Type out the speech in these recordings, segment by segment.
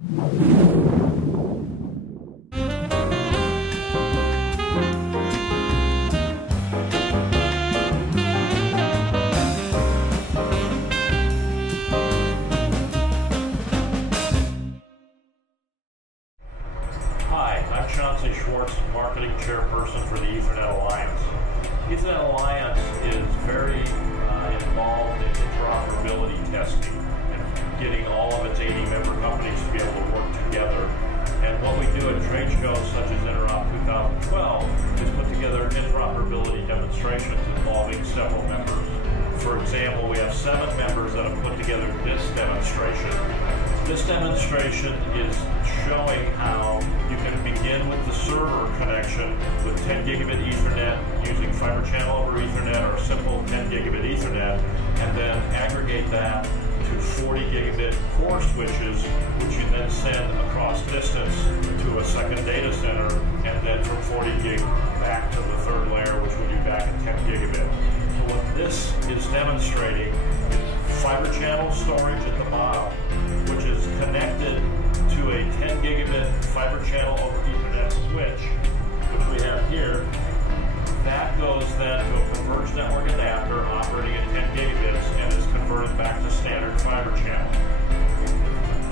Marketing chairperson for the Ethernet Alliance. Ethernet Alliance is very involved in interoperability testing and getting all of its 80 member companies to be able to work together. And what we do at trade shows such as INTEROP 2012 is put together interoperability demonstrations involving several members. For example, we have 7 members that have put together this demonstration. This demonstration is showing how you can begin with the server connection with 10 gigabit Ethernet using fiber channel over Ethernet or simple 10 gigabit Ethernet, and then aggregate that to 40 gigabit core switches, which you then send across distance to a second data center, and then from 40 gig back to the third layer, which would be back at 10 gigabit. So what this is demonstrating is fiber channel storage at the bottom, which is connected to a 10 gigabit fiber channel over Ethernet switch, which we have here. That goes then to a converged network adapter operating at 10 gigabits and is converted back to standard fiber channel.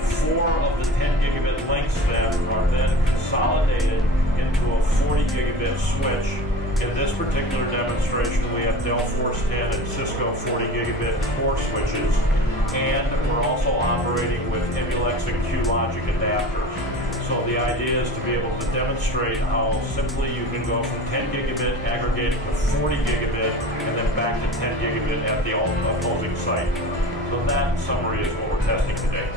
4 of the 10 gigabit links then are then consolidated into a 40 gigabit switch. In this particular demonstration, we have Dell Force 10 and Cisco 40 gigabit core switches, and we're also operating with Emulex and QLogic adapters. So the idea is to be able to demonstrate how simply you can go from 10 gigabit aggregated to 40 gigabit and then back to 10 gigabit at the opposing site. So that in summary is what we're testing today.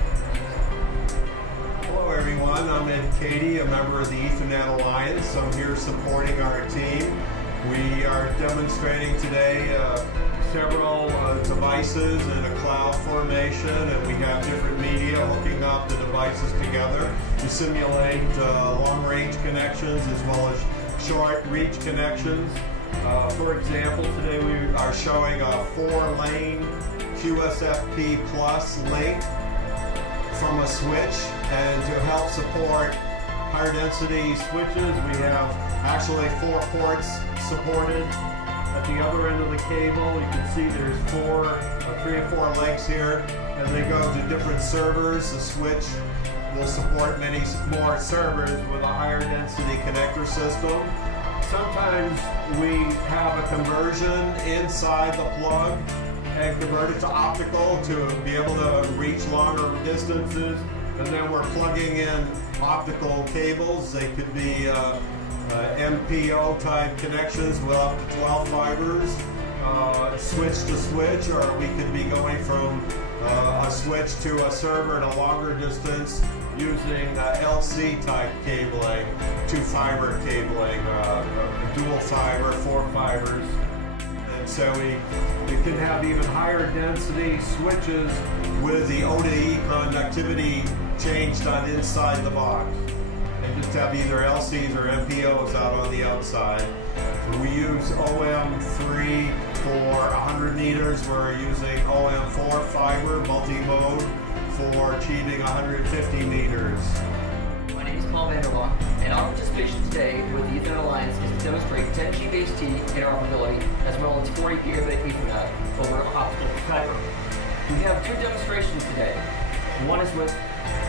Hello everyone, I'm Ed Cady, a member of the Ethernet Alliance. I'm here supporting our team. We are demonstrating today several devices in a cloud formation, and we have different media hooking up the devices together to simulate long-range connections as well as short-reach connections. For example, today we are showing a 4-lane QSFP Plus link from a switch, and to help support higher density switches, we have actually 4 ports supported. At the other end of the cable, you can see there's 3 or 4 links here, and they go to different servers. The switch will support many more servers with a higher density connector system. Sometimes we have a conversion inside the plug and convert it to optical to be able to reach longer distances, and then we're plugging in optical cables. They could be MPO type connections with up to 12 fibers, switch to switch, or we could be going from a switch to a server at a longer distance using LC type cabling, 2-fiber cabling, dual fiber, 4 fibers. And so we can have even higher density switches with the O to E conductivity changed on inside the box. And just have either LCs or MPOs out on the outside. We use OM3 for 100 meters. We're using OM4 fiber multi-mode for achieving 150 meters. My name is Paul Vanderlock, and our participation today with the Ethernet Alliance is to demonstrate 10G base T interoperability as well as 40 gigabit Ethernet over optical fiber. We have 2 demonstrations today. One is with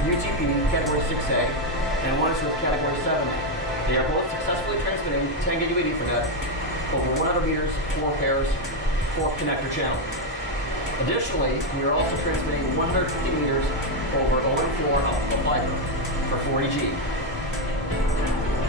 UTP Category 6A, and one is with Category 7A. They are both successfully transmitting 10 gigabit Ethernet over 100 meters, 4 pairs, 4 connector channels. Additionally, we are also transmitting 150 meters over OM4 optical fiber for 40G.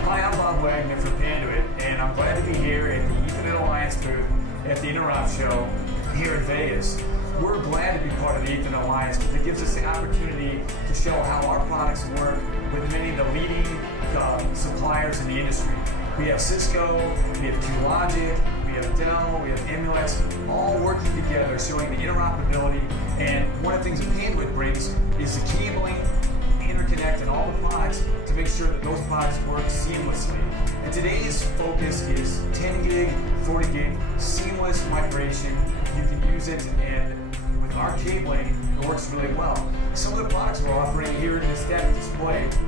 Hi, I'm Bob Wagner from Panduit, and I'm glad to be here at the Ethernet Alliance booth at the INTEROP show here in Vegas. We're glad to be part of the Ethernet Alliance because it gives us the opportunity to show how our products work with many of the leading suppliers in the industry. We have Cisco, we have QLogic, we have Dell, we have Emulex, all working together showing the interoperability. And one of the things that Panduit brings is the cabling, interconnect, and all the products to make sure that those products work seamlessly. And today's focus is 10 gig, 40 gig, seamless migration. You can use it, and with our cabling, it works really well. Some of the products we're offering here in this deck plate.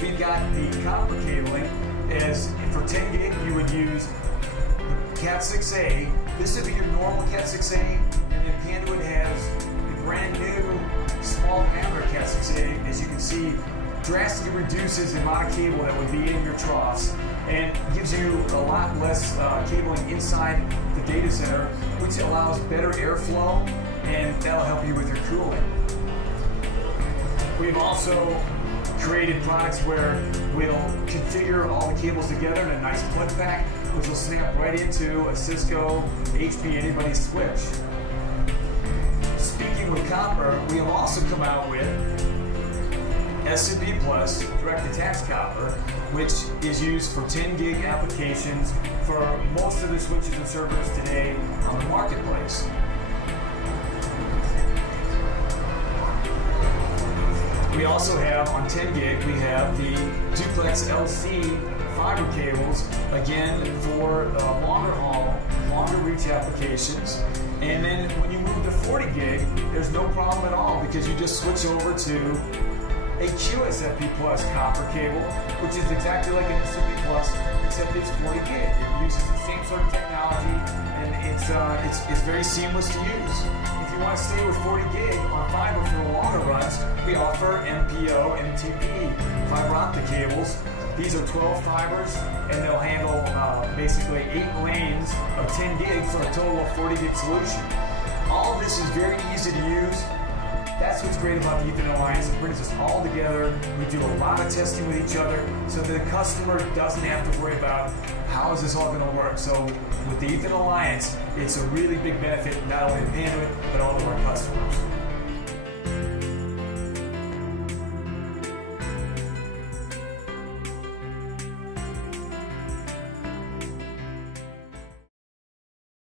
We've got the copper cabling, as for 10 gig you would use the Cat 6A. This would be your normal Cat 6A, and then Panduit has the brand new small diameter Cat 6A. As you can see, drastically reduces the amount of cable that would be in your troughs and gives you a lot less cabling inside the data center, which allows better airflow, and that'll help you with your cooling. We've also created products where we'll configure all the cables together in a nice plug pack, which will snap right into a Cisco, HP, anybody's switch. Speaking with copper, we have also come out with S&B Plus direct attached copper, which is used for 10 gig applications for most of the switches and servers today on the marketplace. We also have, on 10 gig, we have the duplex LC fiber cables, again for longer haul, longer reach applications. And then when you move to 40 gig, there's no problem at all because you just switch over to a QSFP Plus copper cable, which is exactly like an SFP Plus, except it's 40 gig. It uses the same sort of technology, and it's very seamless to use. If you want to stay with 40 gig on fiber for the longer runs, we offer MPO and MTP fiber optic cables. These are 12 fibers, and they'll handle basically 8 lanes of 10 gig for a total of 40 gig solution. All of this is very easy to use. That's what's great about the Ethernet Alliance. It brings us all together. We do a lot of testing with each other so the customer doesn't have to worry about how is this all going to work. So with the Ethernet Alliance, it's a really big benefit not only to Panduit, but all of our customers.